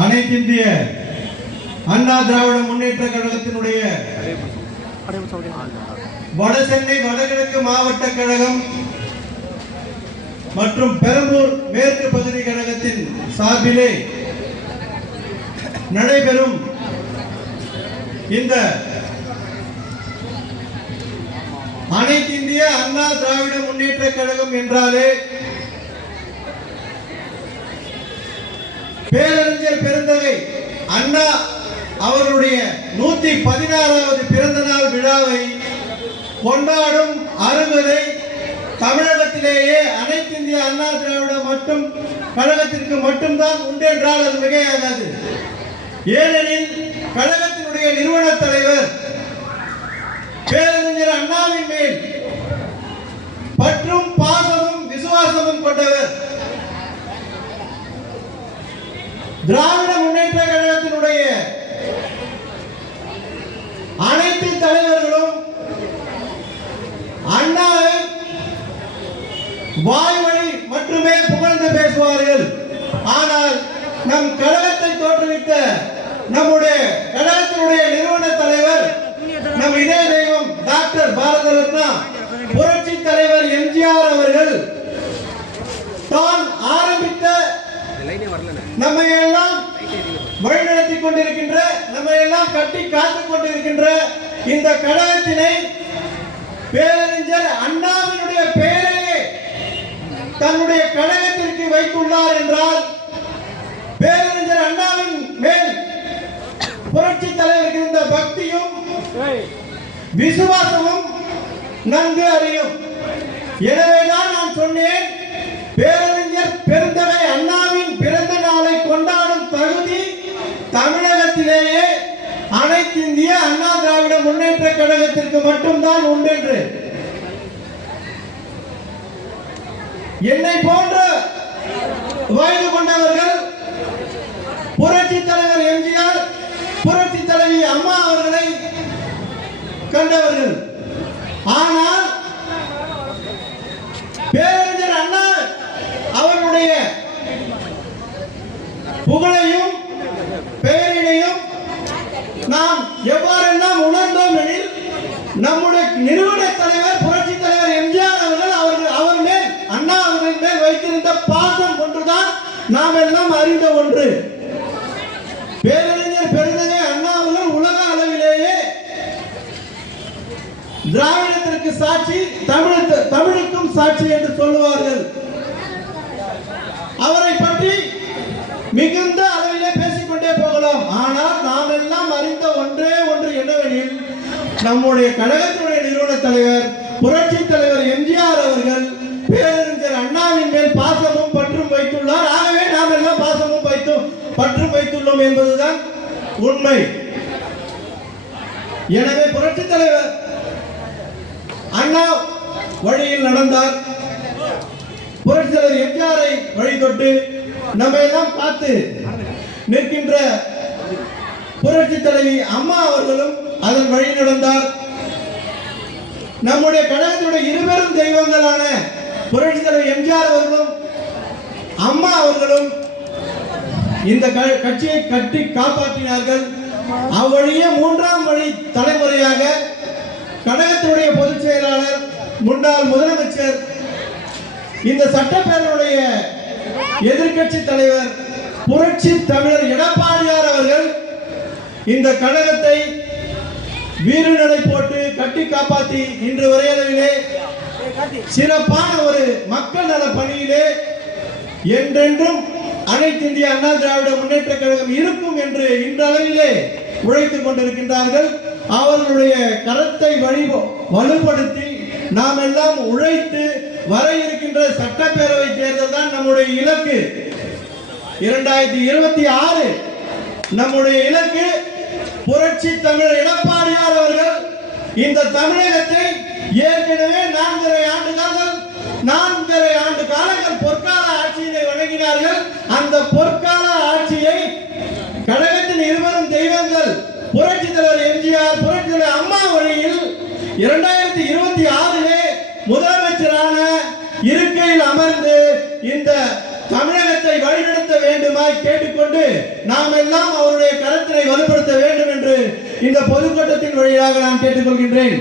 அனைத்து இந்திய அண்ணா திராவிட முன்னேற்ற கழகத்தினுடைய வடசென்னை வடகிழக்கு மாவட்ட கழகம் மற்றும் பெரம்பூர் மேற்கு பகுதி கழகத்தின் சார்பிலே நடைபெறும் இந்த அனைத்து இந்திய அண்ணா திராவிட முன்னேற்ற கழகம் என்றாலே பேரறிஞர் பெருந்தகை அண்ணா அவருடைய 116வது பிறந்த நாள் விழாவை கொண்டாடும் அருகதை தமிழகத்திலேயே அனைத்து இந்திய அண்ணா திராவிட மற்றும் கழகத்திற்கு மட்டும்தான் உண்டு என்றால் அது மிகையாகாது. ஏனெனில் கழகத்தினுடைய நிறுவன தலைவர் பேரறிஞர் அண்ணாவின் மேல் பற்றும் பாசமும் விசுவாசமும் கொண்டவர். திராவிட முன்னேற்ற கழகத்தினுடைய அனைத்து தலைவர்களும் அண்ணாவை வாய்வழி மட்டுமே புகழ்ந்து பேசுவார்கள். ஆனால் நம் கழகத்தை தோற்றுவித்த நம்முடைய கழகத்தினுடைய நிறுவன தலைவர் நம் இதே தெய்வம் டாக்டர் பாரத ரத்னா புரட்சி தலைவர் எம்ஜிஆர் அவர்கள் தான் ஆரம்பித்த நம்மை எல்லாம் வழிநடத்தி கொண்டிருக்கின்ற நம்மை எல்லாம் கட்டி காத்துக் கொண்டிருக்கின்ற இந்த கழகத்தினை பேரறிஞர் அண்ணாவினுடைய பெயரையே தன்னுடைய கழகத்திற்கு வைத்துள்ளார் என்றால் பேரறிஞர் அண்ணாவின் மேல் புரட்சி தலைவருக்கு இருந்த பக்தியும் விசுவாசமும் நன்கு அறியும். எனவேதான் நான் சொன்னேன், பேரறிஞர் பெருந்தகை அண்ணாவின் பிறந்த நாளை கொண்டாடும் தகுதி தமிழகத்திலேயே அனைத்து இந்திய அண்ணா திராவிட முன்னேற்ற கழகத்திற்கு மட்டும்தான் உண்டென்று. என்னை போன்ற வயது கொண்டவர்கள் புரட்சி தலைவர் எம்ஜிஆர் புரட்சி தலைவி அம்மா அவர்களை கண்டவர்கள். ஆனால் பேரறிஞர் அண்ணா அவருடைய புகழையும் பெயரினையும் நாம் எவ்வாறெல்லாம் உணர்ந்தோம் எனில் நம்முடைய நிறுவன தலைவர் புரட்சி தலைவர் எம்ஜிஆர் அவர்கள் அவர் மேல் அண்ணா அவர்கள் மேல் வைத்திருந்த பாசம் ஒன்றுதான் நாம் எல்லாம் அறிந்த ஒன்று. பேரறிஞர் பெருந்தகை அண்ணா அவர்கள் உலக அளவிலேயே திராவிடத்திற்கு சாட்சி, தமிழுக்கும் சாட்சி என்று சொல்லுவார்கள். அவரை பற்றி மிகுந்த அளவிலே பேசிக்கொண்டே போகலாம். ஆனால் நாம் எல்லாம் அறிந்த ஒன்றே ஒன்று என்னவெனில் நம்முடைய கழகத்தினுடைய நிறுவன தலைவர் புரட்சி தலைவர் எம்ஜிஆர் அவர்கள் பேரறிஞர் அண்ணாவின் மேல் பாசமும் பற்றும் வைத்துள்ளார். ஆகவே நாம் எல்லாம் பாசமும் பற்றும் வைத்துள்ளோம் என்பதுதான் உண்மை. எனவே புரட்சி தலைவர் அண்ணா வழியில் நடந்தார். புரட்சி தலைவர் எம்ஜிஆரை வழி தொட்டு நம்ம எல்லாம் காத்து நிற்கின்ற புரட்சி தலைவி அம்மா அவர்களும் அதன் வழி நடந்தார். நம்முடைய கழகத்தினுடைய இருவரும் தெய்வங்களான புரட்சி தலைவர் எம்ஜிஆர் அவர்களும் அம்மா அவர்களும் இந்த கட்சியை கட்டி காப்பாற்றினார்கள். அவ்வழியே மூன்றாம் வழி தலைமுறையாக கழகத்தினுடைய பொதுச் செயலாளர் முன்னாள் முதலமைச்சர் இந்த சட்டப்பேரவையுடைய எதிர்கட்சி தலைவர் புரட்சி தமிழர் எடப்பாடியார் அவர்கள் இந்த கழகத்தை வீறுநடை போட்டு கட்டி காப்பாற்றி இன்று வரையளவிலே சிறப்பான ஒரு மக்கள் நல பணியிலே என்றென்றும் அனைத்து இந்திய அண்ணா திராவிட முன்னேற்ற கழகம் இருக்கும் என்று இன்றளவிலே உழைத்துக் கொண்டிருக்கின்றார்கள். அவர்களுடைய கரத்தை வலுப்படுத்தி நாம் எல்லாம் உழைத்து வர இருக்கின்ற சட்டப்பேரவை தேர்தல் தான் நம்முடைய இலக்கு. 2026 நம்முடைய இலக்கு. புரட்சி தமிழர் எடப்பாடியார் அவர்கள் இந்த தமிழகத்தை ஏற்கனவே 4.5 ஆண்டு காலங்கள் பொற்கால ஆட்சியினை வழங்கினார்கள். அந்த பொற்கால ஆட்சியை கழகத்தின் இருவரும் தெய்வங்கள் புரட்சி தலைவர் எம்ஜிஆர் புரட்சி தலைவர் அம்மா வழியில் 2026 முதலமைச்சரான இருக்கையில் அமர்ந்து இந்த தமிழகத்தை வழிநடத்த வேண்டுமாய் கேட்டுக்கொண்டு நான் நாம் எல்லாம் அவருடைய கரத்தினை வலுப்படுத்த வேண்டும் என்று இந்த பொதுக்கூட்டத்தின் வழியாக நான் கேட்டுக்கொள்கின்றேன்.